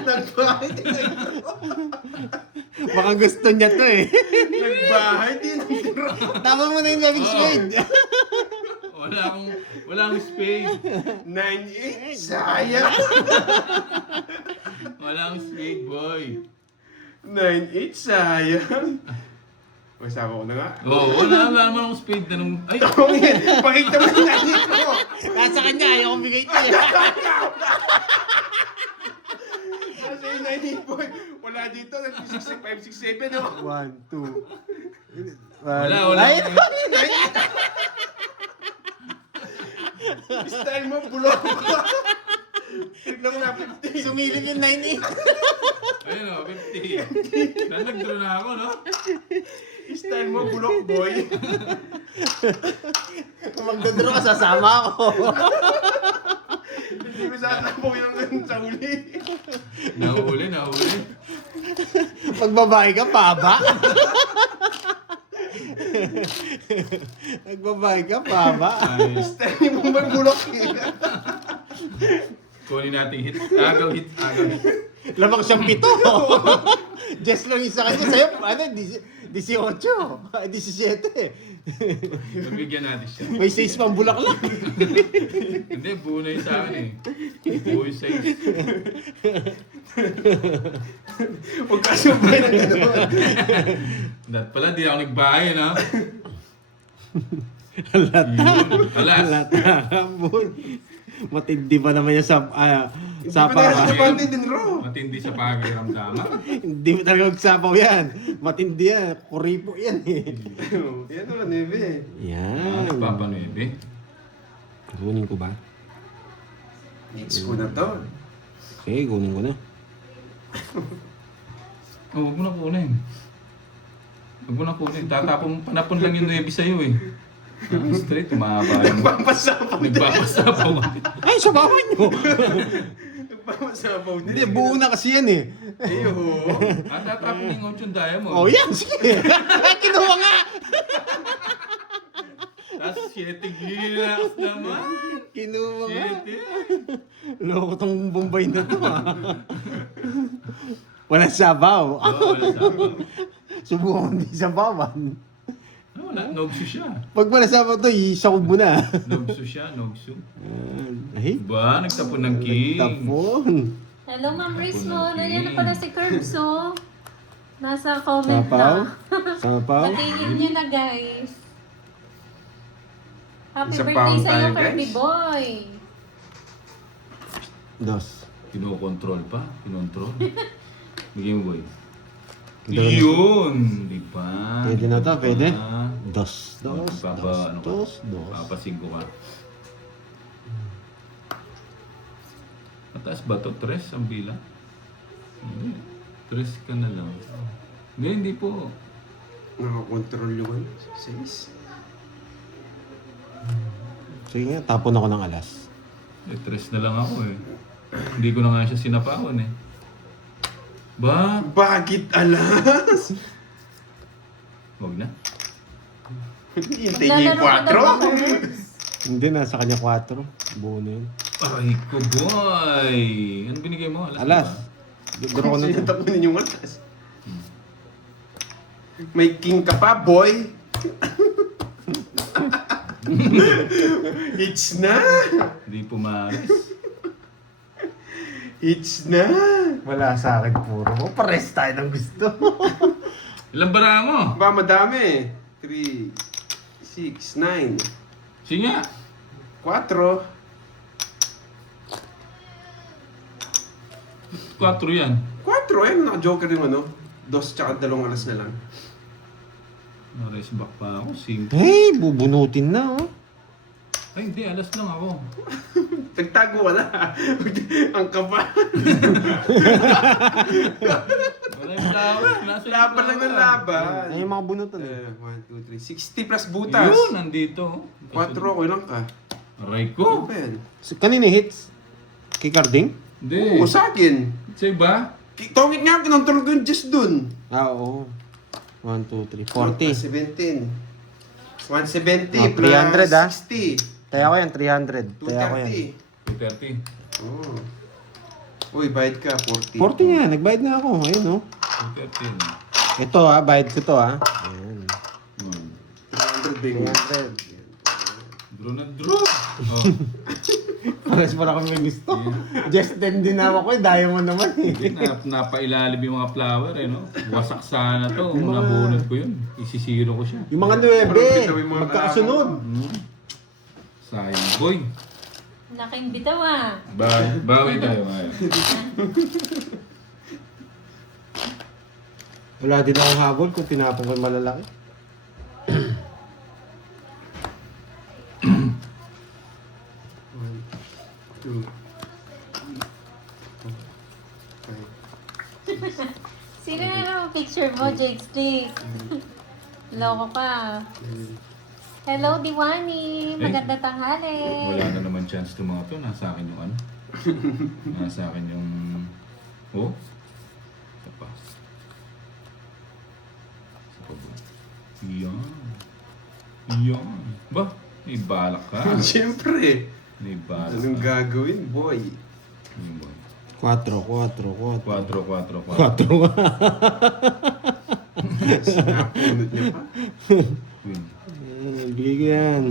Nagbahay. Baka gusto niya to eh. Nagbahay din ang draw. Tama mo na yung gabing spade. Wala akong spade. 9-8. Sayang. Wala akong spade, boy. 9-8. Sayang. Masama ko na nga. Wala naman akong spade na nung... Ay! Tawangin. Pakita mo yung 9-8 mo. Nasa kanya, ayaw kong bigay ito eh. Kasi yung 9-8 boy. Wala dito. 5-6-7 no? 1, 2. Wala. Ay, Style mo, bulok. Tignan mo na 50. sumilip yung 9-8. Ayun o, 50. Nag-draw na ako, no? Style mo, bulok boy. Kung magdodraw ka, sasama ako. Hindi mo sasabaw yung sa uli. Nahuli. Magbabae ka, paba. Magbabae ka, paba. Ay, Style mo ba bulok eh. kunin natin hit. Agaw hit. Lamang siyang 7. Just lang isa kanya. Sa'yo, 18. 17. Pagbigyan natin siya. May 6 pang bulaklak. Hindi, buo na yun sa akin eh. Buo yung size. Huwag ka subay ng gano'n. Dat pala, di ako nagbahay, no? Alas. Halata. Ambon. Matindi pa naman yan sa Sapaw. sapaw. Hindi din raw. Matindi sa pakiramdaman. Hindi mo talaga magsapaw yan. Matindi yan. Kuripo yan eh. Yan o, Neve. Yan. Nagpapanuebe. Kunin ko ba? Next ko na to. Okay, kunin ko na. Huwag mo na kunin. Tatapon, panapon lang yung 9 sa'yo eh. Straight, tumaba yung... Nagpapasapaw din. Nagpapasapaw. Ay, sabawan nyo! Nagpapasapaw din. Hindi, buo na kasi yan eh. Ayo. Tatapon yung 8 daya mo. Oh, yan, sige. Ay, kinuha nga! Tapos 7 gilas naman. Kinuha nga. 7. Loko tong Bombay na to ah. Walang sabaw. Oo, wala sabaw. Subukan mo di sabawan. Wala, nogsu siya. Pag wala sabaw to, isakog mo na. Nogsu siya. Ay, Ba, nagtapon ng king. tapon. Hello, Ma'am Riz mo. Nandiyan na pala si Curbs, oh. Nasa comment Sapaw? na. Sapaw? Patingin niyo na, guys. Happy Isa birthday pound sa'yo, tayo, Kirby guys. boy. Dos. Kinokontrol pa. Kinontrol. Bigyan mo, boy. Doon. Yun! Di ba? Pwede na to, pwede? Ah. Dos. Dos. Papa, ano ka? Dos. Dos. Papasin ko ka. Mataas ba to? 3 ang bilang? Hindi. 3 ka na lang. Hindi, hindi po. Nakakontrol yung 6. Sige nga, tapon ako ng alas. 3 na lang ako eh. Hindi ko na nga siya sinapawan eh. Ba? Bakit alas? Huwag na. Hintay niya yung 4. Hindi, nasa kanya 4. Buo na yun. Aray ko, boy! Ano binigay mo? Alas. Duro ko na to. Sinatapunin yung alas. May king ka pa, boy. It's na. Hindi pumaris. It's na. Wala sa akin puro. Pares tayo ng gusto. Ilang bara mo? Ba, madami. 3, 6, 9, Sige nga. 4. 4 yan. 4 eh. Naka-joker yung ano. 2 tsaka 2 alas na lang. Race back pa ako. 5. Hey, bubunutin na oh. Ay, hindi. Alas lang ako. Nagtago wala. Ang kaba. Wala yung flower. Nasa yung Laban lang ng flower. laban. Ay, yung mga bunutan eh. 1, 2, 3. 60 plus butas. Yun, nandito. 4 ako, ilang ka? Aray Ano ko. ba yan? Kanina hits? Kay Carding? Hindi. Oo, sa akin. Sa iba? Tongit nga, kinontrol ko yung just dun. Ah, oo. 1, 2, 3, 40. 17. 170 Ah, plus 300 ah. 60. Taya ko yan, 300. Taya ko yan. 230. 230. Oh. Uy, bayad ka, 40. 40 nga, nagbayad na ako. Ayun, no? 230. Ito ha, bayad ko to ha. Ayan. 300 bingo. 300. Draw na draw. Oh. Pares pala kami may gusto. Just 10 din ako eh, daya mo naman eh. Napailalim yung mga flower eh, no? Wasak sana to. Kung nabunod ko yun, isisiro ko siya. Yung mga 9, magkakasunod. Sayang, boy. Laking bitaw ah. Bawi tayo, ngayon. Wala din akong habol kung tinapong ko yung malalaki. One, two, five. Sino na naman picture mo, Jake Stick? Loko ka. Hello, Diwani. Maganda tanghali. Wala na naman chance to mga to. Nasa akin yung ano. Nasa akin yung... Oh? Isa pa. Isa pa ba? Yan. Yan. Ba? May balak ka. Siyempre. May balak Anong ka. gagawin, boy? Yung boy. 4. 4. Sinapunod niya pa. Queen. Bigay ko yan.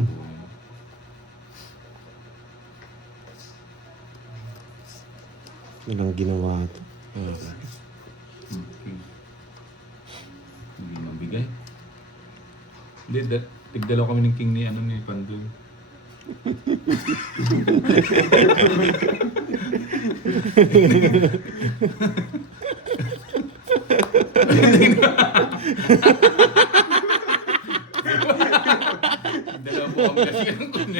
Walang ginawa ito. Okay. Hindi mabigay. Hindi, tigdalaw kami ng king ni ano ni Pandoy. Tigdalaw po kami kasi ng king.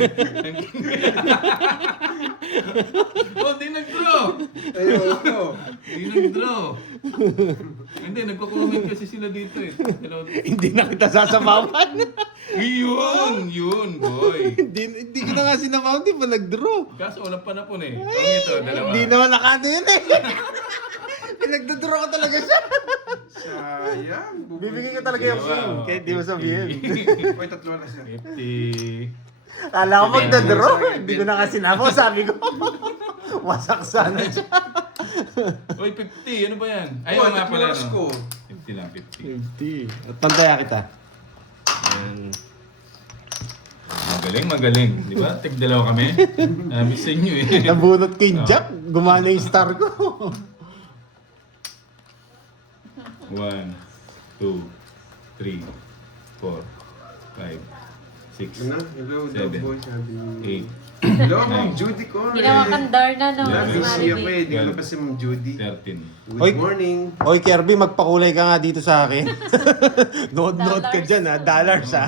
Oh, di nag-draw! Ayoko. Di nag-draw! Hindi, nagko-comment kasi sila dito eh. Hello. Hindi na kita sasabawan. Yun, boy. Hindi ko na nga sinabawan, di ba nag-draw? Kaso walang panapon eh. Ang ito, dalawa. Hindi naman nakano yun eh. Pinagdodraw ko talaga siya. Sayang. Bibigyan ko talaga yung king. Kahit di mo sabihin. Uy, tatlo na siya. 50. Kala ko magdodraw. Hindi ko na nga sinabaw. Sabi ko, wasak sana siya. Oy, 50. Ano ba yan? Ay, Uy, nga tatlo pala. na ko. 50 lang, 50. 50. At pantaya kita. Ayan. Magaling. Di ba? Tig-dalawa kami. Miss sa inyo eh. Nabunot ko yung jack. Gumana yung star ko. 1, 2, 3, 4, 5, 6, Ano? Hello, Seven. dog boy. Sabi niya. 8, Hello, Ma'am Judy ko. Ginawa kang Darna, no? Yeah, Si busy ako Maribel. eh. Di ko na pa si Ma'am Judy. 13. Good Oy. morning. Oy, Kirby, magpakulay ka nga dito sa akin. Note ka dyan ha. Dollars ha.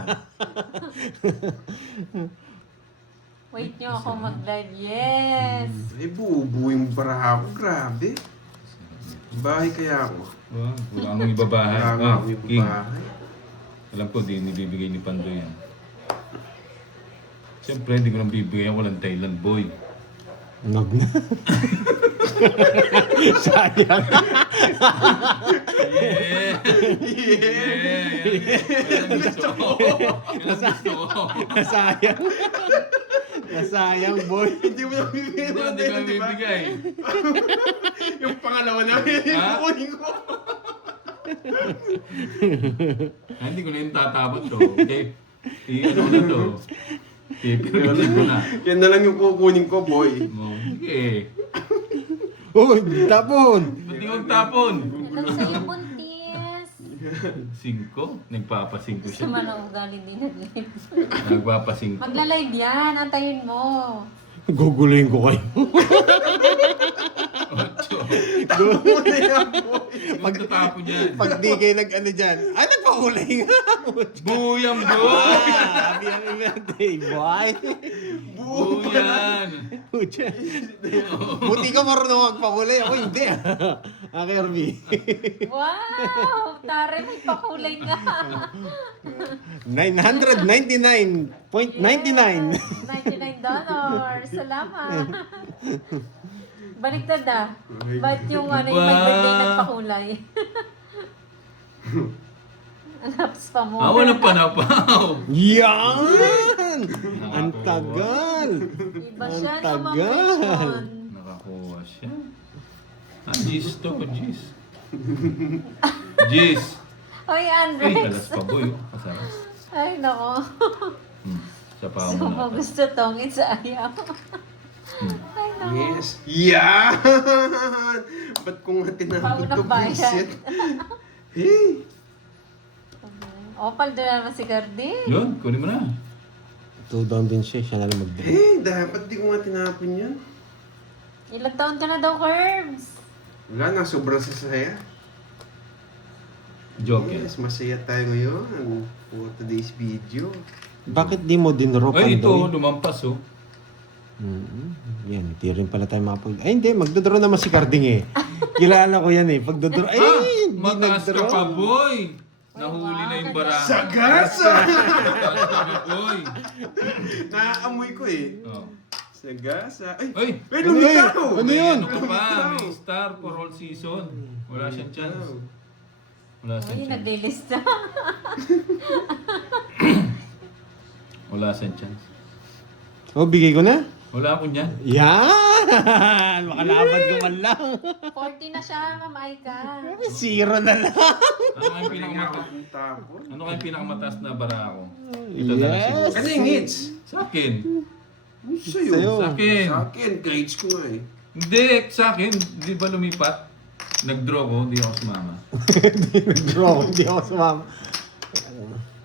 Wait nyo ako mag-live. Yes! Ay, buo yung baraha ko. Grabe. Bahay kaya ako. Wala akong ibabahay. Wala nga akong King. bahay. Alam ko, di nibibigay ni Pandoy yan. Siyempre, hindi ko nang bibigyan. Walang Thailand boy. Nog na. Sayang. Yeah! Yan ang gusto ko. Yan ang gusto ko. Nasayang. Nasayang, boy. Hindi mo na bibigyan Hindi, ng hindi ko Thailand, di ba? bibigay. Yung pangalawa namin, Ha? kukunin ko. Hindi ko na yung tatabot to. Okay? I-ano ko na to. Pipiritin ko na. Yan na lang yung kukunin ko, boy. Sige. Uy, tapon. Ba't di huwag tapon? Hello sa'yo, buntis! 5? Nagpapasingko siya. Sama na ugali din nag-live. Nagpapasingko. Magla-live yan. Antayin mo. Guguluhin ko kayo. 8. Muna yan, boy. Magtatapon yan. Pag di kayo nag-ano dyan, ay, nagpakulay nga. Buyang boy! Happy birthday, boy. Oo yan. Pucha. Buti ka marunong magpakulay. Ako hindi ah. Kirby. Wow! Tare, may pakulay nga. 999.99. $99. Salamat. Baliktad ah. Ba't yung ano yung may birthday nagpakulay? Naps pa mo. Walang panapaw. Yan! Ang tagal. Iba siya Ang no, Ma'am tagal. Richmond. Nakakuha siya. Jis to ko, Jis. Jis. Hoy, Ay, Andrex. talas pa boy. Kasama. Ay, nako. Sa paa So, mo mo na. gusto tongin sa ayaw. Ay, nako. Yes. Yan! Ba't ko nga tinapon to, Paunang bayan. buisit? Hey! Opal, doon naman si Cardi. Yun, kunin mo na. 2 down din siya. Siya na lang mag-draw. Hey, dapat di ko nga tinapon yan. Ilang taon ka na daw, Curbs? Wala na, sobrang sasaya. Joke yan. Yes, masaya tayo ngayon for today's video. Bakit di mo dinro pa Ay, ito, daw? lumampas oh. Yan, hindi rin pala tayo makapag... Ay, hindi. Magdodraw naman si Carding eh. Kilala ko yan eh. Pagdodraw... Ay, hindi Mataas ka nagdraw. pa, boy. Nahuli na yung bara. Sagasa! Mataas ka pa, boy. Naaamoy ko eh. Oh. Sagasa. Ay! Ay, Ay, lumitaw! Ano yun? Ano ka pa? May star for all season. Wala siyang chance. Wala siyang Uy, chance. naglilista. Wala siyang chance. Oh, bigay ko na. Wala akong yan. Yan! Makalabad ko man lang. 40 na siya, Ma'am Aika. 0 na lang. Ano kayong pinakamataas? Ang tapon. Ano kayong pinakamataas na bara ako? Ito na lang Yes. siguro. Ano yung hits? Sa akin. Sa'yo. Sa'yo. Sa akin. Sa akin, grades ko nga eh. Hindi, sa akin. Di ba lumipat? Nag-draw ko, hindi ako sumama. Nag-draw. Hindi ako sumama.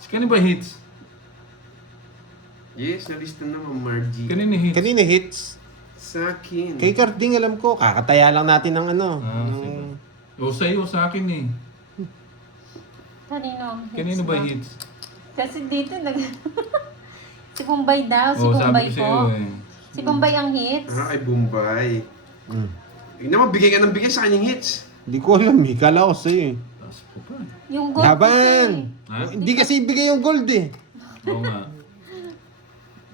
Kanina ba hits? Yes, nalista naman, Margie. Kanina hits? Kanina hits. Sa akin. Kay Carding alam ko. Kakataya lang natin ng ano. Ah, sige. O sa'yo, sa akin eh. Kanino? Kanino ba mo? hits? Kasi dito nag... si Bombay daw, si Oo, Bombay sabi ko po. sa'yo eh. Si Bombay ang hits. Ah, ay Bombay. Mm. Yun naman, bigay ka ng bigay sa kanyang hits. Hindi ko alam eh. Kala ko sa'yo eh. Taas ko pa. Yung gold Laban! Ha? Hindi kasi ibigay yung gold eh. Oo nga.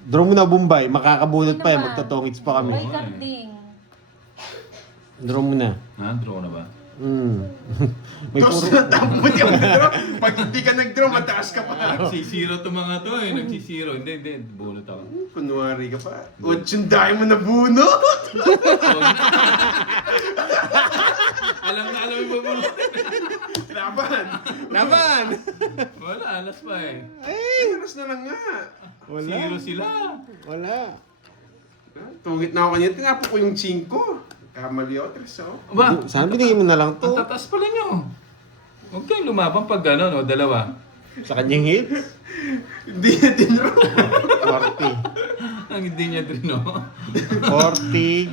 Draw mo na Bombay. Makakabunot Ano pa eh. ba? Magtatongits pa kasi. Boy kami. Carding. Draw mo na. Ha? Draw ko na ba? May Tapos puro... natapon yung nag-draw. Pag hindi ka nag-draw, mataas ka pa. Nagsisiro to mga to eh. Nagsisiro. Hindi. Bulot ako. Kunwari ka pa. Otsunday mo na bunot! Alam mo ba bulot? Laban! Laban! Wala, alas pa eh. Ay, oras na lang nga. Wala. Zero sila. Wala. Tungit na ako kanina, tinapon ko yung 5. Kamali ako, tres oh. Aba, Sana binigay mo na lang ang to. tatas pala nyo. Huwag kayong lumaban pag gano'n, no? Dalawa. Sa kanyang hits. Hindi na din raw. 40. Ang hindi niya din, no? 40.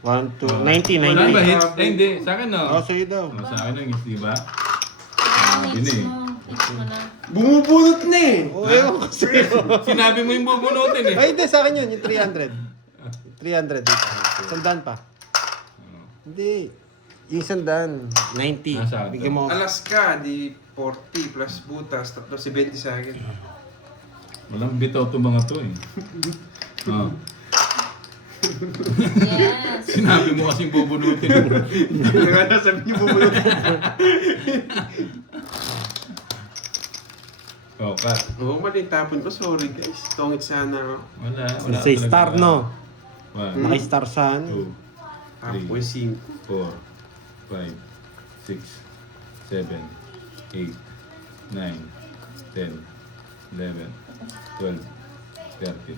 1, 2, 90, Wala ba 90. hits? Eh, hindi. Sa akin, no? Oh, sa'yo daw. Sa akin ang hits, di ba? Ang Yun hits eh. mo. Hits mo na. Bumubunot na eh. Oh, ewan ko sa'yo. Sinabi mo yung bubunutin eh. Ay, hindi. Sa akin yun. Yung 300. 300 dito. Sandaan pa. Hindi. Yung sandaan. 90. Nasa akin. Bigyan mo. Alaska, di 40 plus butas, tapos si 20 sa akin. Walang bitaw itong mga to eh. Oh. Yes. Sinabi mo kasing bubunutin. Nagana sabi niyo bumulot. Oh, cut. Oo, mali tapon ko. Sorry guys. Tongit sana ako. Wala Say talaga. star, no? 1, Naka-star saan? 2, Tapos 5. 4, 5, 6, 7, 8, 9, 10, 11, 12, 13,